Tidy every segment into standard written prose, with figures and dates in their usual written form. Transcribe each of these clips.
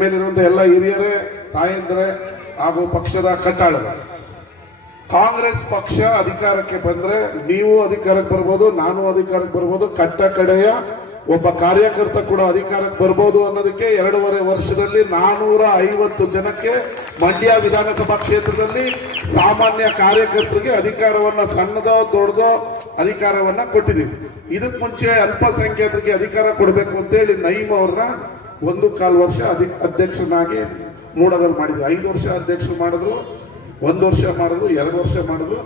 ಮೇಲಿರುವಂತಹ ಎಲ್ಲ ಹಿರಿಯರೇ, ತಾಯಂದ್ರೆ ಹಾಗೂ ಪಕ್ಷದ ಕಟ್ಟಾಳರು, ಕಾಂಗ್ರೆಸ್ ಪಕ್ಷ ಅಧಿಕಾರಕ್ಕೆ ಬಂದ್ರೆ ನೀವು ಅಧಿಕಾರಕ್ಕೆ ಬರ್ಬೋದು, ನಾನು ಅಧಿಕಾರಕ್ಕೆ ಬರ್ಬೋದು, ಕಟ್ಟ ಕಡೆಯ ಒಬ್ಬ ಕಾರ್ಯಕರ್ತ ಕೂಡ ಅಧಿಕಾರಕ್ಕೆ ಬರ್ಬೋದು ಅನ್ನೋದಕ್ಕೆ 2.5 ವರ್ಷದಲ್ಲಿ 450 ಜನಕ್ಕೆ ಮಂಡ್ಯ ವಿಧಾನಸಭಾ ಕ್ಷೇತ್ರದಲ್ಲಿ ಸಾಮಾನ್ಯ ಕಾರ್ಯಕರ್ತರಿಗೆ ಅಧಿಕಾರವನ್ನ ಸಣ್ಣದೋ ದೊಡ್ಡದೋ ಅಧಿಕಾರವನ್ನ ಕೊಟ್ಟಿದ್ದೀವಿ. ಇದಕ್ಕೆ ಮುಂಚೆ ಅಲ್ಪಸಂಖ್ಯಾತರಿಗೆ ಅಧಿಕಾರ ಕೊಡಬೇಕು ಅಂತೇಳಿ ನಯೀಮ್ ಅವ್ರನ್ನ 1.25 ವರ್ಷ ಅಧ್ಯಕ್ಷನಾಗಿ ಮೂಡದಲ್ಲಿ ಮಾಡಿದ್ರು. 5 ವರ್ಷ ಅಧ್ಯಕ್ಷರು ಮಾಡಿದ್ರು, 1 ವರ್ಷ ಮಾಡಿದ್ರು, 2 ವರ್ಷ ಮಾಡಿದ್ರು.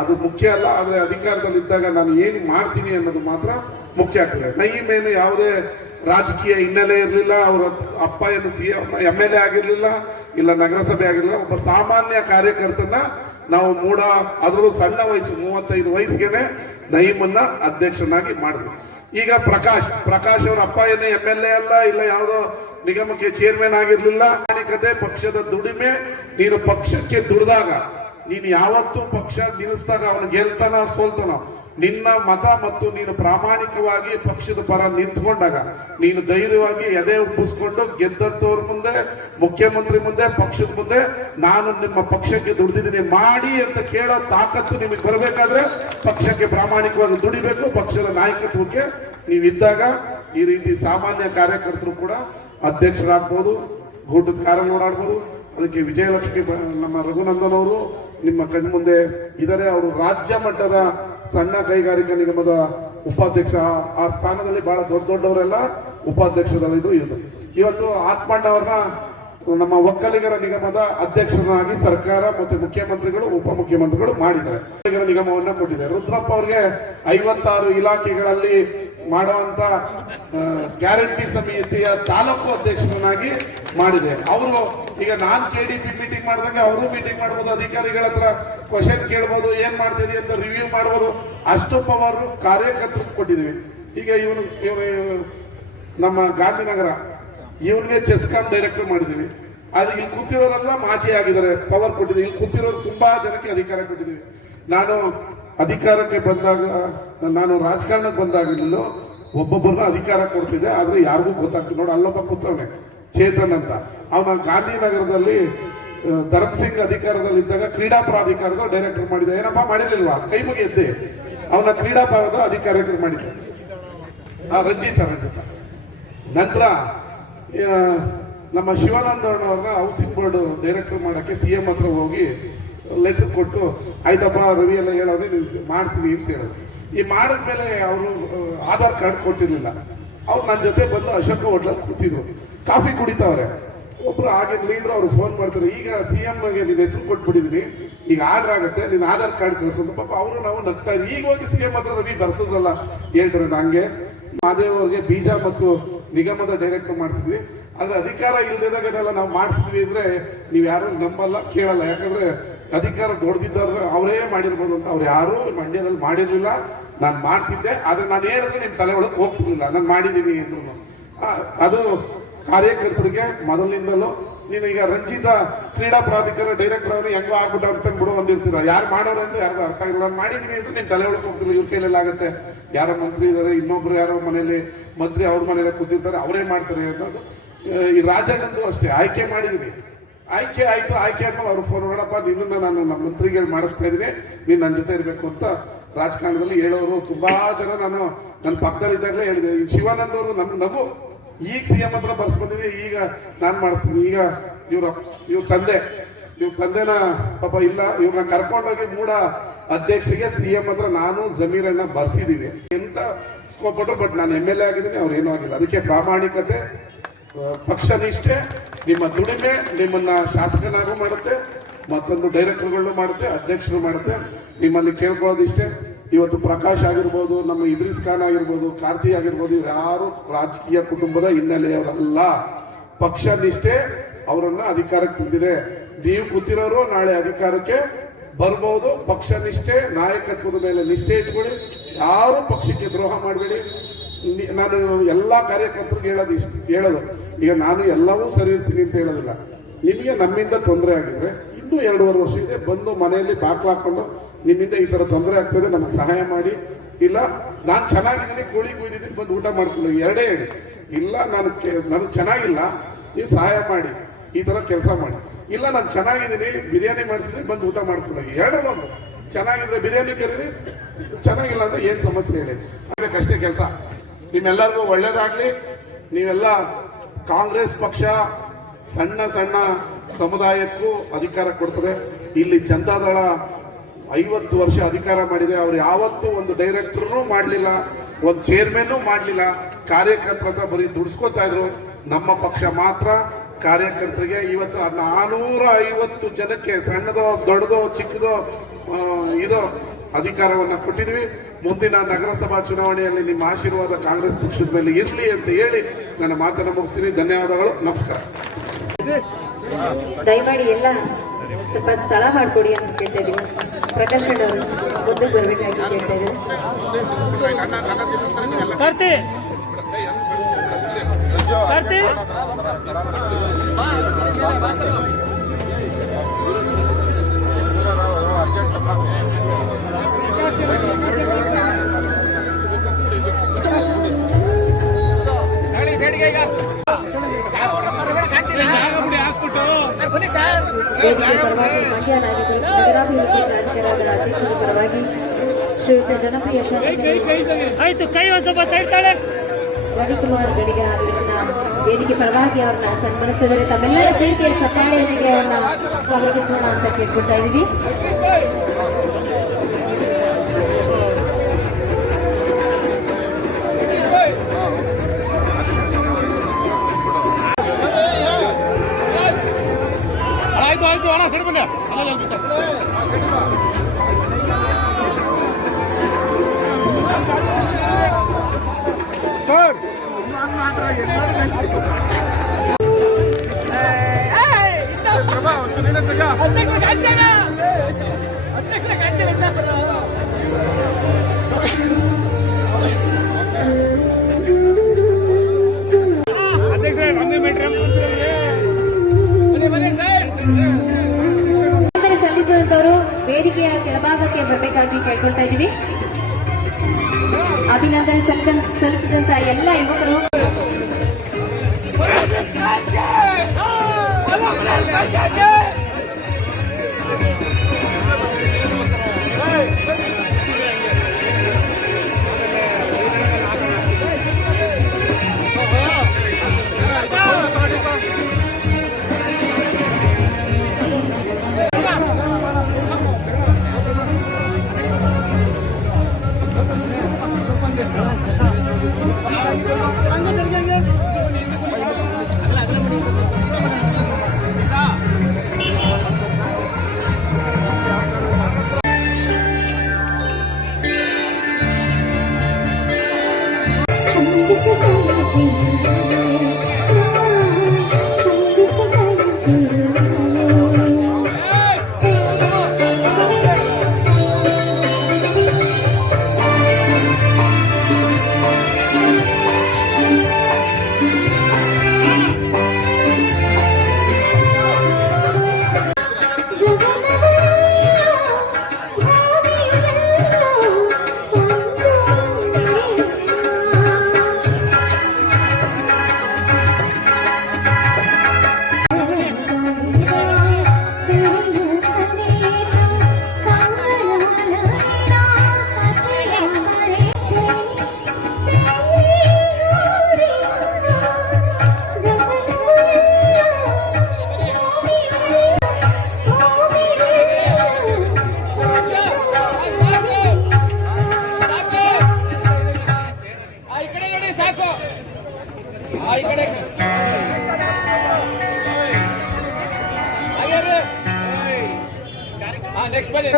ಅದು ಮುಖ್ಯ ಅಲ್ಲ, ಆದ್ರೆ ಅಧಿಕಾರದಲ್ಲಿ ಇದ್ದಾಗ ನಾನು ಏನು ಮಾಡ್ತೀನಿ ಅನ್ನೋದು ಮಾತ್ರ ಮುಖ್ಯ ಆಗ್ತದೆ. ನಯೀಮ್ ಏನು ಯಾವುದೇ ರಾಜಕೀಯ ಹಿನ್ನೆಲೆ ಇರಲಿಲ್ಲ, ಅವರ ಅಪ್ಪ ಏನು MLA ಆಗಿರ್ಲಿಲ್ಲ, ಇಲ್ಲ ನಗರಸಭೆ ಆಗಿರಲಿಲ್ಲ. ಒಬ್ಬ ಸಾಮಾನ್ಯ ಕಾರ್ಯಕರ್ತನ ನಾವು ಅದರಲ್ಲೂ ಸಣ್ಣ ವಯಸ್ಸು 35 ವಯಸ್ಸಿಗೆ ನಯೀಮನ್ನ ಅಧ್ಯಕ್ಷನಾಗಿ ಮಾಡಿದ್ರು. ಈಗ ಪ್ರಕಾಶ್ ಅವರ ಅಪ್ಪ ಏನು MLA ಅಲ್ಲ, ಇಲ್ಲ ಯಾವುದೋ ನಿಗಮಕ್ಕೆ ಚೇರ್ಮನ್ ಆಗಿರ್ಲಿಲ್ಲ. ಪ್ರಾಮಾಣಿಕತೆ, ಪಕ್ಷದ ದುಡಿಮೆ, ನೀನು ಪಕ್ಷಕ್ಕೆ ದುಡಿದಾಗ, ನೀನು ಯಾವತ್ತೂ ಪಕ್ಷ ನಿಲ್ಲಿಸಿದಾಗ ಅವನು ಗೆಲ್ತಾನ ಸೋಲ್ತಾನ, ನಿನ್ನ ಮತ ಮತ್ತು ನೀನು ಪ್ರಾಮಾಣಿಕವಾಗಿ ಪಕ್ಷದ ಪರ ನಿಂತ್ಕೊಂಡಾಗ, ನೀನು ಧೈರ್ಯವಾಗಿ ಎದೆ ಉಬ್ಬಿಸ್ಕೊಂಡು ಗೆದ್ದಂತವ್ರ ಮುಂದೆ, ಮುಖ್ಯಮಂತ್ರಿ ಮುಂದೆ, ಪಕ್ಷದ ಮುಂದೆ ನಾನು ನಿಮ್ಮ ಪಕ್ಷಕ್ಕೆ ದುಡಿದಿದ್ದೀನಿ ಮಾಡಿ ಅಂತ ಕೇಳೋ ತಾಕತ್ತು ನಿಮಗೆ ಬರಬೇಕಾದ್ರೆ ಪಕ್ಷಕ್ಕೆ ಪ್ರಾಮಾಣಿಕವಾಗಿ ದುಡಿಬೇಕು. ಪಕ್ಷದ ನಾಯಕತ್ವಕ್ಕೆ ನೀವಿದ್ದಾಗ ಈ ರೀತಿ ಸಾಮಾನ್ಯ ಕಾರ್ಯಕರ್ತರು ಕೂಡ ಅಧ್ಯಕ್ಷರಾಗ್ಬೋದು, ಗೂಟದ ಕಾರ್ಯ ಓಡಾಡ್ಬೋದು. ಅದಕ್ಕೆ ವಿಜಯಲಕ್ಷ್ಮಿ ನಮ್ಮ ರಘುನಂದನ್ ಅವರು ನಿಮ್ಮ ಕಣ್ಮುಂದೆ ಇದ್ದಾರೆ. ಅವರು ರಾಜ್ಯ ಮಟ್ಟದ ಸಣ್ಣ ಕೈಗಾರಿಕಾ ನಿಗಮದ ಉಪಾಧ್ಯಕ್ಷ, ಆ ಸ್ಥಾನದಲ್ಲಿ ಬಹಳ ದೊಡ್ಡವರೆಲ್ಲ ಉಪಾಧ್ಯಕ್ಷರಿದ್ದು. ಇವತ್ತು ಆತ್ಮಣ್ಣ ಅವ್ರನ್ನ ನಮ್ಮ ಒಕ್ಕಲಿಗರ ನಿಗಮದ ಅಧ್ಯಕ್ಷರಾಗಿ ಸರ್ಕಾರ ಮತ್ತು ಮುಖ್ಯಮಂತ್ರಿಗಳು, ಉಪಮುಖ್ಯಮಂತ್ರಿಗಳು ಮಾಡಿದ್ದಾರೆ. ಒಕ್ಕಲಿಗರ ನಿಗಮವನ್ನ ಕೊಟ್ಟಿದ್ದಾರೆ. ರುದ್ರಪ್ಪ ಅವ್ರಿಗೆ 56 ಇಲಾಖೆಗಳಲ್ಲಿ ಮಾಡುವಂತ ಗ್ಯಾರಂಟಿ ಸಮಿತಿಯ ತಾಲೂಕು ಅಧ್ಯಕ್ಷರನ್ನಾಗಿ ಮಾಡಿದೆ. ಅವರು ಈಗ ನಾನ್ KDP ಮೀಟಿಂಗ್ ಮಾಡಿದಂಗೆ ಅವರು ಮೀಟಿಂಗ್ ಮಾಡ್ಬೋದು, ಅಧಿಕಾರಿಗಳ ಹತ್ರ ಕ್ವಶನ್ ಕೇಳ್ಬೋದು, ಏನ್ ಮಾಡ್ತಿದೀವಿ ಅಂತ ರಿವ್ಯೂ ಮಾಡ್ಬೋದು. ಅಷ್ಟು ಪವರ್ ಕಾರ್ಯಕರ್ತರಿಗೆ ಕೊಟ್ಟಿದ್ವಿ. ಈಗ ಇವನು ನಮ್ಮ ಗಾಂಧಿನಗರ ಇವನಿಗೆ ಚೆಸ್ಕಾಂ ಡೈರೆಕ್ಟರ್ ಮಾಡಿದೀವಿ. ಆದ್ರೆ ಇಲ್ಲಿ ಕೂತಿರೋರೆಲ್ಲ ಮಾಜಿ ಆಗಿದ್ದಾರೆ, ಪವರ್ ಕೊಟ್ಟಿದ್ದೀವಿ. ಇಲ್ಲಿ ಕೂತಿರೋರು ತುಂಬಾ ಜನಕ್ಕೆ ಅಧಿಕಾರ ಕೊಟ್ಟಿದ್ದೀವಿ. ನಾನು ಅಧಿಕಾರಕ್ಕೆ ಬಂದಾಗ, ನಾನು ರಾಜಕಾರಣಕ್ಕೆ ಬಂದಾಗಲಿಲ್ಲ, ಒಬ್ಬೊಬ್ಬರನ್ನ ಅಧಿಕಾರ ಕೊಡ್ತಿದ್ದೆ, ಆದ್ರೆ ಯಾರಿಗೂ ಗೊತ್ತಾಗ್ತದೆ. ನೋಡಿ, ಅಲ್ಲೊಬ್ಬ ಕೂತವನೆ ಚೇತನ್ ಅಂತ, ಅವನ ಗಾಂಧಿನಗರದಲ್ಲಿ ಧರ್ಮಸಿಂಗ್ ಅಧಿಕಾರದಲ್ಲಿ ಇದ್ದಾಗ ಕ್ರೀಡಾ ಪ್ರಾಧಿಕಾರದ ಡೈರೆಕ್ಟರ್ ಮಾಡಿದೆ. ಏನಪ್ಪಾ ಮಾಡಿರ್ಲಿಲ್ವಾ, ಕೈ ಮುಗಿಯದ್ದೆ, ಅವನ ಕ್ರೀಡಾ ಪ್ರಾಧಿಕಾರದ ಅಧಿಕಾರಕ್ಕೆ ಮಾಡಿದ್ದೆ. ರಂಜಿತ ನಂತರ ನಮ್ಮ ಶಿವಾನಂದ ಅವ್ರನ್ನ ಹೌಸಿಂಗ್ ಬೋರ್ಡ್ ಡೈರೆಕ್ಟರ್ ಮಾಡಕ್ಕೆ CM ಹತ್ರ ಹೋಗಿ ಲೆಟರ್ ಕೊಟ್ಟು, ಆಯ್ತಪ್ಪ ರವಿ ಎಲ್ಲ ಹೇಳೋದ್ರೆ ಮಾಡ್ತೀನಿ ಅಂತ ಹೇಳೋದು. ಈ ಮಾಡಿದ್ಮೇಲೆ ಅವರು ಆಧಾರ್ ಕಾರ್ಡ್ ಕೊಟ್ಟಿರ್ಲಿಲ್ಲ. ಅವ್ರು ನನ್ನ ಜೊತೆ ಬಂದು ಅಶೋಕ ಹೋಟ್ಲಲ್ಲಿ ಕೂತಿದ್ರು, ಕಾಫಿ ಕುಡಿತಾವ್ರೆ. ಒಬ್ರು ಆಗಿನ ಲೀಡರ್ ಅವ್ರು ಫೋನ್ ಮಾಡ್ತಾರೆ, ಈಗ CM ಗೆ ನಿನ್ನ ಹೆಸರು ಕೊಟ್ಬಿಟ್ಟಿದೀನಿ, ಈಗ ಆರ್ಡರ್ ಆಗುತ್ತೆ, ನಿನ್ನ ಆಧಾರ್ ಕಾರ್ಡ್ ಕಳಿಸೋದು. ಪಾಪ ಅವರು ನಾವು ನಗ್ತಾ ಇದ್ವಿ. ಈಗ ಹೋಗಿ CM ಹತ್ರ ರವಿ ಬರ್ಸಿದ್ರಲ್ಲ ಹೇಳ್ತಾರೆ. ಹಂಗೆ ಮಾದೇವ್ ಅವ್ರಿಗೆ ಬೀಜ ಮತ್ತು ನಿಗಮದ ಡೈರೆಕ್ಟರ್ ಮಾಡಿಸಿದ್ವಿ. ಆದ್ರೆ ಅಧಿಕಾರ ಇಲ್ದಿದಾಗ ಇದೆಲ್ಲ ನಾವು ಮಾಡಿಸಿದ್ವಿ ಅಂದ್ರೆ ನೀವು ಯಾರು ನಂಬಲ್ಲ, ಕೇಳಲ್ಲ. ಯಾಕಂದ್ರೆ ಅಧಿಕಾರ ದೊಡ್ಡದಿದ್ದಾರೆ ಅವರೇ ಮಾಡಿರ್ಬೋದು ಅಂತ. ಅವ್ರು ಯಾರು ಮಂಡ್ಯದಲ್ಲಿ ಮಾಡಿರ್ಲಿಲ್ಲ, ನಾನು ಮಾಡ್ತಿದ್ದೆ. ಆದ್ರೆ ನಾನು ಹೇಳಿದ್ರೆ ನಿಮ್ ತಲೆ ಒಳಗೆ ಹೋಗ್ತಿರ್ಲಿಲ್ಲ, ನಾನು ಮಾಡಿದ್ದೀನಿ ಅಂದ್ರು. ಅದು ಕಾರ್ಯಕರ್ತರಿಗೆ ಮೊದಲಿನಿಂದಲೂ. ನೀನು ಈಗ ರಂಜಿತ ಕ್ರೀಡಾ ಪ್ರಾಧಿಕಾರ ಡೈರೆಕ್ಟರ್ ಅವ್ರು ಹೆಂಗೋ ಆಗ್ಬಿಟ್ಟು ಅಂತ ಬಿಡು ಅಂದಿರ್ತೀರ. ಯಾರು ಮಾಡೋರು ಅಂತ ಯಾರಿಗೂ ಅರ್ಥ ಆಗಿಲ್ಲ. ನಾನು ಮಾಡಿದ್ದೀನಿ ಅಂದ್ರೆ ನಿಮ್ ತಲೆ ಒಳಗೆ ಹೋಗ್ತಿಲ್ಲ. ಇವ್ರ ಕೈಲೆಲ್ಲ ಆಗುತ್ತೆ, ಯಾರೋ ಮಂತ್ರಿ ಇದಾರೆ, ಇನ್ನೊಬ್ರು ಯಾರೋ ಮನೇಲಿ ಮಂತ್ರಿ ಅವ್ರ ಮನೇಲಿ ಕೂತಿರ್ತಾರೆ, ಅವರೇ ಮಾಡ್ತಾರೆ ಅನ್ನೋದು. ಈ ರಾಜಣ್ಣಂದು ಅಷ್ಟೇ, ಆಯ್ಕೆ ಮಾಡಿದೀನಿ, ಆಯ್ಕೆ ಆಯ್ತು. ಆಯ್ಕೆ ಆದ್ಮೇಲೆ ಅವ್ರು ಫೋನ್ ಮಾಡಪ್ಪ, ನಿನ್ನ ನಾನು ನಮ್ಮ ಮಂತ್ರಿಗಳು ಮಾಡಿಸ್ತಾ ಇದ್ದೀನಿ, ನೀನ್ ನನ್ನ ಜೊತೆ ಇರ್ಬೇಕು ಅಂತ ರಾಜಕಾರಣದಲ್ಲಿ ಹೇಳೋರು ತುಂಬಾ ಜನ. ನಾನು ನನ್ನ ಪಕ್ಕದಲ್ಲಿ ಇದ್ದಾಗಲೇ ಹೇಳಿದೆ. ಈ ಶಿವಾನಂದ್ ಅವರು ನಗು ಈಗ CM ಹತ್ರ ಬರ್ಸ್ ಬಂದಿದ್ವಿ, ಈಗ ನಾನ್ ಮಾಡಿಸ್ತೀನಿ. ಈಗ ಇವ್ರ ತಂದೆನ ಪಾಪ ಇಲ್ಲ, ಇವ್ರನ್ನ ಕರ್ಕೊಂಡೋಗಿ ಮೂಡ ಅಧ್ಯಕ್ಷಿಗೆ CM ಹತ್ರ ನಾನು ಜಮೀರನ್ನ ಬರ್ಸಿದೀವಿ ಎಂತ ಸ್ಕೋಪ್ ಕೊಟ್ಟರು. ಬಟ್ ನಾನು MLA ಆಗಿದ್ದೀನಿ, ಅವ್ರು ಏನೂ ಆಗಿಲ್ಲ. ಅದಕ್ಕೆ ಪ್ರಾಮಾಣಿಕತೆ, ಪಕ್ಷ ನಿಷ್ಠೆ, ನಿಮ್ಮ ದುಡಿಮೆ ನಿಮ್ಮನ್ನ ಶಾಸಕನಾಗೂ ಮಾಡುತ್ತೆ, ಮತ್ತೊಂದು ಡೈರೆಕ್ಟರ್ಗಳು ಮಾಡುತ್ತೆ, ಅಧ್ಯಕ್ಷರು ಮಾಡುತ್ತೆ. ನಿಮ್ಮಲ್ಲಿ ಕೇಳ್ಕೊಳ್ಳೋದು ಇಷ್ಟೇ. ಇವತ್ತು ಪ್ರಕಾಶ್ ಆಗಿರ್ಬೋದು, ನಮ್ಮ ಇದ್ರಿಸ್ ಖಾನ್ ಆಗಿರ್ಬೋದು, ಕಾರ್ತಿ ಆಗಿರ್ಬೋದು, ಇವ್ರು ಯಾರು ರಾಜಕೀಯ ಕುಟುಂಬದ ಹಿನ್ನೆಲೆಯವರಲ್ಲ. ಪಕ್ಷ ನಿಷ್ಠೆ ಅವರನ್ನ ಅಧಿಕಾರಕ್ಕೆ ತಂದಿದೆ. ನೀವು ಕೂತಿರೋರು ನಾಳೆ ಅಧಿಕಾರಕ್ಕೆ ಬರ್ಬೋದು. ಪಕ್ಷ ನಿಷ್ಠೆ, ನಾಯಕತ್ವದ ಮೇಲೆ ನಿಷ್ಠೆ ಇಟ್ಕೊಳ್ಳಿ. ಯಾರು ಪಕ್ಷಕ್ಕೆ ದ್ರೋಹ ಮಾಡಬೇಡಿ. ನಾನು ಎಲ್ಲಾ ಕಾರ್ಯಕರ್ತರಿಗೆ ಹೇಳೋದು, ಈಗ ನಾನು ಎಲ್ಲವೂ ಸರಿ ಇರ್ತೀನಿ ಅಂತ ಹೇಳೋದಿಲ್ಲ. ನಿಮಗೆ ನಮ್ಮಿಂದ ತೊಂದರೆ ಆಗಿದ್ರೆ ಇನ್ನೂ 2.5 ವರ್ಷ ಇದೆ, ಬಂದು ಮನೆಯಲ್ಲಿ ಬಾಕ್ಲು ಹಾಕೊಂಡು ನಿಮ್ಮಿಂದ ಈ ತರ ತೊಂದರೆ ಆಗ್ತದೆ ನಮಗೆ ಸಹಾಯ ಮಾಡಿ. ಇಲ್ಲ ನಾನು ಚೆನ್ನಾಗಿದ್ದೀನಿ, ಕೋಳಿ ಕುಯ್ದಿದ್ದೀನಿ, ಬಂದು ಊಟ ಮಾಡ್ಕೊಂಡು ಎರಡೇ ಹೇಳಿ. ಇಲ್ಲ ನನಗೆ ಚೆನ್ನಾಗಿಲ್ಲ, ನೀವು ಸಹಾಯ ಮಾಡಿ, ಈ ತರ ಕೆಲಸ ಮಾಡಿ. ಇಲ್ಲ ನಾನು ಚೆನ್ನಾಗಿದ್ದೀನಿ, ಬಿರಿಯಾನಿ ಮಾಡಿಸಿದ್ರೆ ಬಂದು ಊಟ ಮಾಡ್ಕೊಂಡು ಎರಡರ ಒಂದು. ಚೆನ್ನಾಗಿದ್ರೆ ಬಿರಿಯಾನಿ ಕರೀರಿ, ಚೆನ್ನಾಗಿಲ್ಲ ಅಂದ್ರೆ ಏನ್ ಸಮಸ್ಯೆ ಹೇಳಿ, ಅಷ್ಟೇ ಕೆಲಸ. ನಿಮ್ಮೆಲ್ಲರಿಗೂ ಒಳ್ಳೇದಾಗ್ಲಿ. ನೀವೆಲ್ಲ ಕಾಂಗ್ರೆಸ್ ಪಕ್ಷ ಸಣ್ಣ ಸಣ್ಣ ಸಮುದಾಯಕ್ಕೂ ಅಧಿಕಾರ ಕೊಡ್ತದೆ. ಇಲ್ಲಿ ಜನತಾದಳ 50 ವರ್ಷ ಅಧಿಕಾರ ಮಾಡಿದೆ. ಅವ್ರು ಯಾವತ್ತೂ ಒಂದು ಡೈರೆಕ್ಟರ್ನೂ ಮಾಡಲಿಲ್ಲ, ಒಂದು ಚೇರ್ಮನ್ನು ಮಾಡಲಿಲ್ಲ. ಕಾರ್ಯಕರ್ತರ ಹತ್ರ ಬರೀ ದುಡಿಸ್ಕೋತಾ ಇದ್ರು. ನಮ್ಮ ಪಕ್ಷ ಮಾತ್ರ ಕಾರ್ಯಕರ್ತರಿಗೆ ಇವತ್ತು 450 ಜನಕ್ಕೆ ಸಣ್ಣದೋ ದೊಡ್ಡದೋ ಚಿಕ್ಕದೋ ಇದೋ ಅಧಿಕಾರವನ್ನ ಕೊಟ್ಟಿದ್ವಿ. ಮುಂದಿನ ನಗರಸಭಾ ಚುನಾವಣೆಯಲ್ಲಿ ನಿಮ್ಮ ಆಶೀರ್ವಾದ ಕಾಂಗ್ರೆಸ್ ಪಕ್ಷದ ಮೇಲೆ ಇರಲಿ ಅಂತ ಹೇಳಿ ನನ್ನ ಮಾತನ್ನು ಮುಗಿಸ್ತೀನಿ. ಧನ್ಯವಾದಗಳು, ನಮಸ್ಕಾರ. ದಯಮಾಡಿ ಎಲ್ಲ ಸ್ವಲ್ಪ ಸ್ಥಳ ಮಾಡಿಕೊಡಿ ಅಂತ ಕೇಳ್ತಾ ಇದೀವಿ. ಪ್ರಕಾಶ್ ಅವರು ಮುಂದೆ ಬರಬೇಕಾಗಿ ಕೇಳ್ತಾ ಇದ್ದೀವಿ. ವೇದಿಕೆ ಪರವಾಗಿ ಮಂಡ್ಯ ನಗರಾಭಿವೃದ್ಧಿ ಪ್ರಾಧಿಕಾರದ ಅಧ್ಯಕ್ಷರ ಪರವಾಗಿ ಶ್ರೀಯುತ ಜನಪ್ರಿಯ ಶಾಸಕ ರವಿಕುಮಾರ್ ಗಡಿಗ ಅವರನ್ನ ವೇದಿಕೆ ಪರವಾಗಿ ಅವ್ರನ್ನ ಸನ್ಮಾನಿಸಿದರೆ ತಮ್ಮೆಲ್ಲರ ಪ್ರೀತಿಯ ಚಪ್ಪಾಳೆಯೊಂದಿಗೆ ಅವ್ರನ್ನ ಸ್ವಾಗತಿಸೋಣ ಅಂತ ಕೇಳ್ಕೊಳ್ತಾ ಇದೀವಿ. ಆಯ್ತು ಅಣ್ಣ ಸರಿ ಬನ್ನಿ ಸರ್ ಸಲ್ಲಿಸಿದಂತವರು ವೇದಿಕೆಯ ಕೆಳಭಾಗಕ್ಕೆ ಬರಬೇಕಾಗಿ ಕೇಳ್ಕೊಳ್ತಾ ಇದ್ದೀವಿ. ಅಭಿನಂದನೆ ಸಲ್ಲಿಸಿದಂತ ಎಲ್ಲ ಯುವಕರು ನೆಕ್ಸ್ಟ್ ಬನ್ನಿ